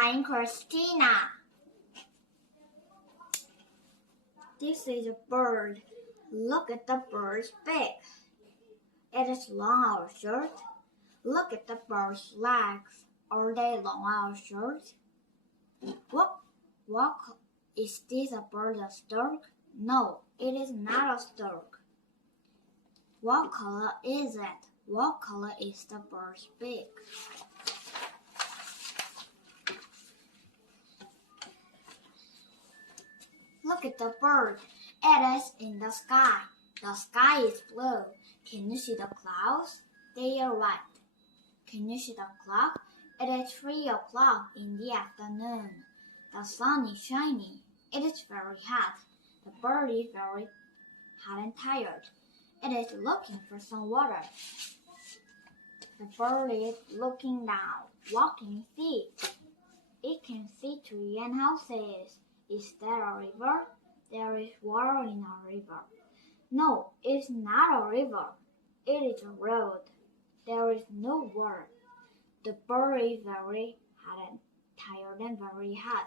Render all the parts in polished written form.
I'm Christina. This is a bird. Look at the bird's beak. It is long or short. Look at the bird's legs. Are they long or short? What is this a bird, a stork? No, it is not a stork. What color is it? What color is the bird's beak? Look at the bird. It is in the sky. The sky is blue. Can you see the clouds? They are white. Can you see the clock? It is 3 o'clock in the afternoon. The sun is shining. It is very hot. The bird is very hot and tired. It is looking for some water. The bird is looking down. What can it see? It can see trees and houses. Is there a river? There is water in a river. No, it's not a river. It is a road. There is no water. The bird is very hot and tired and very hot.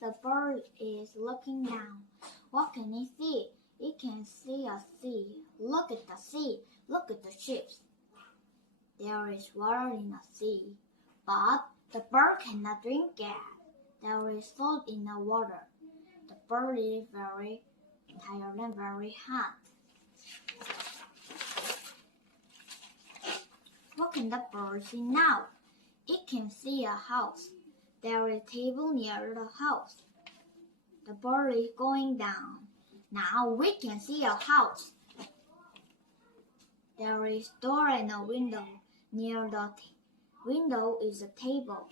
The bird is looking down. What can it see? It can see a sea. Look at the sea. Look at the ships. There is water in the sea, but the bird cannot drink it. There is salt in the water. The bird is very tired and very hot. What can the bird see now? It can see a house. There is a table near the house. The bird is going down. Now we can see a house. There is a door and a window. Near the window is a table.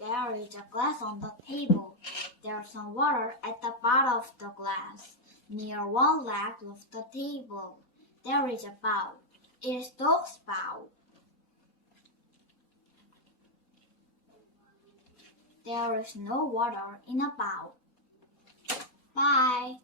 There is a glass on the table. There is some water at the bottom of the glass. Near one leg of the table, there is a bowl. It is dog's bowl. There is no water in a bowl. Bye.